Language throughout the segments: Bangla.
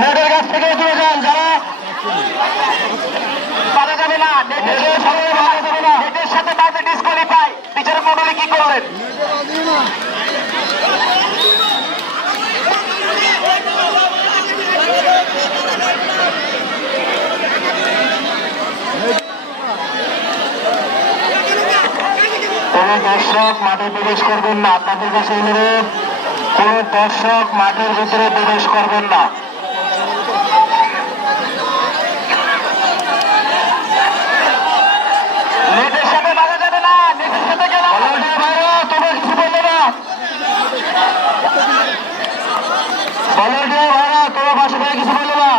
নেটের কাছ থেকে দূরে যান, যারা পারা যাবে না, নেটের সাথে বাজে ডিসকোয়ালিফাই। বিচারক মন্ডলী কি করলেন? কোন দর্শক মাঠে প্রবেশ করবেন না, আপনাদের কাছে অনুরোধ, কোন দর্শক মাঠের ভিতরে প্রবেশ করবেন না। নেটের সাথে বাধা যাবে না, নেটের সাথে খেলা ভাইরা, তোমরা কিছু বলবে না। ভলান্টিয়ার ভাইরা, তোমরা পাশে থেকে কিছু বলবে না।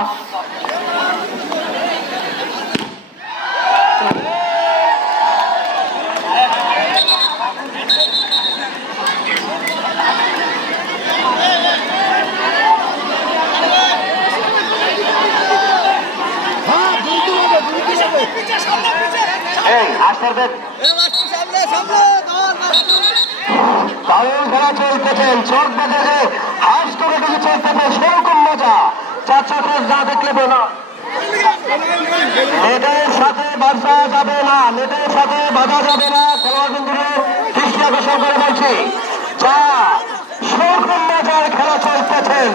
দারুণ খেলা চলতেছেন, চোখ বেঁধে হাস করে কিছু চলতেছে, সেরকম মজা চার না দেখলে না। নেটের সাথে বাধা যাবে না, নেটের সাথে বাধা যাবে না, খেলোয়াড় বিন্দুর দৃষ্টি আকর্ষণ করে বলছি, যা সেরকম মজার খেলা চলতেছেন।